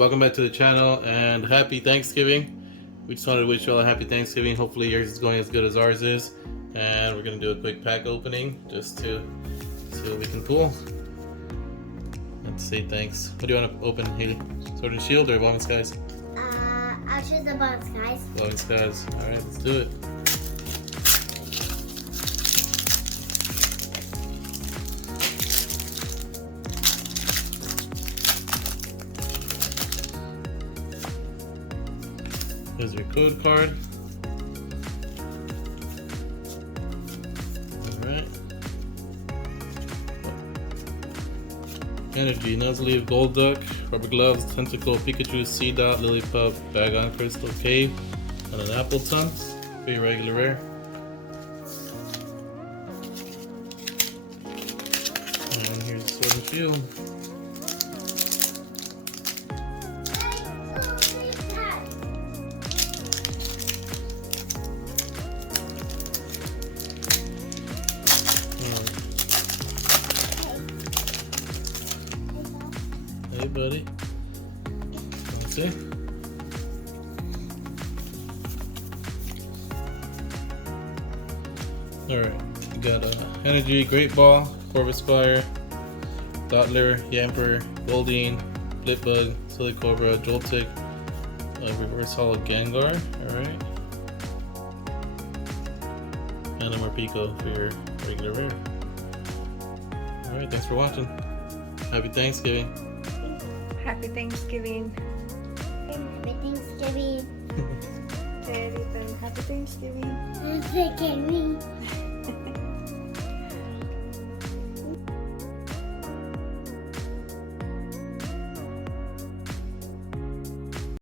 welcome back to the channel and happy Thanksgiving. We just wanted to wish you all a happy Thanksgiving. Hopefully yours is going as good as ours is. And we're going to do a quick pack opening just to see what we can pull. Let's say thanks. What do you want to open, Haley? Sword and Shield or Evolving Skies? I'll choose the Evolving Skies. Evolving Skies. Alright, let's do it. Here's your code card. Alright. Energy, Nuzleaf, Gold Duck, Rubber Gloves, Tentacle, Pikachu, Seedot, Lillipup, Bagon, Crystal Cave, and an Apple Tunks. Pretty regular rare. And here's Sword and Shield. Hey buddy. Let's see. Alright, we got Energy, Great Ball, Corvisquire, Dottler, Yamper, Goldeen, Blipbug, Silicobra, Joltik, Reverse Holo Gengar, alright. And a Morpeko for your regular rare. Alright, thanks for watching. Happy Thanksgiving. Happy Thanksgiving. Happy Thanksgiving. Happy Thanksgiving. Happy Thanksgiving.